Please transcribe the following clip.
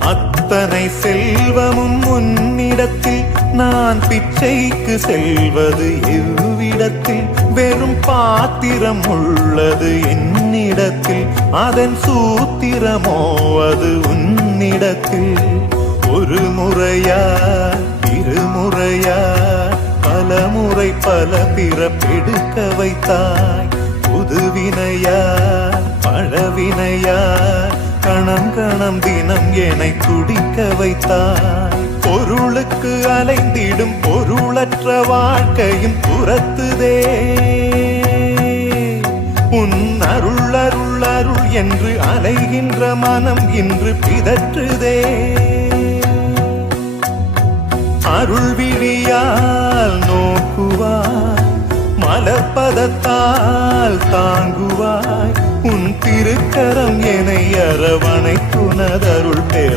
அத்தனை செல்வமும் உன்னிடத்தில் நான் பிச்சைக்கு செல்வது எவ்விடத்தில் வெறும் பாத்திரம் உள்ளது என்னிடத்தில் அதன் சூத்திரமோ அது உன்னிடத்தில் ஒரு முறையா இருமுறையா பல முறை பல பிறப்பெடுக்க வைத்தாய் புதுவினையா பழவினையா கணம் கணம் தினம் என்னை துடிக்க வைத்தாய் பொருளுக்கு அலைந்திடும் பொருளற்ற வாழ்க்கையும் துரத்துதே உன் அருள் அருள் அருள் என்று அலைகின்ற மனம் இன்று பிதற்றுதே அருள் விழியால் நோக்குவாய் மலர்பதத்தால் தாங்குவாய் உன் திருக்கரம் என்னை அரவணைத்துனதருள் பெற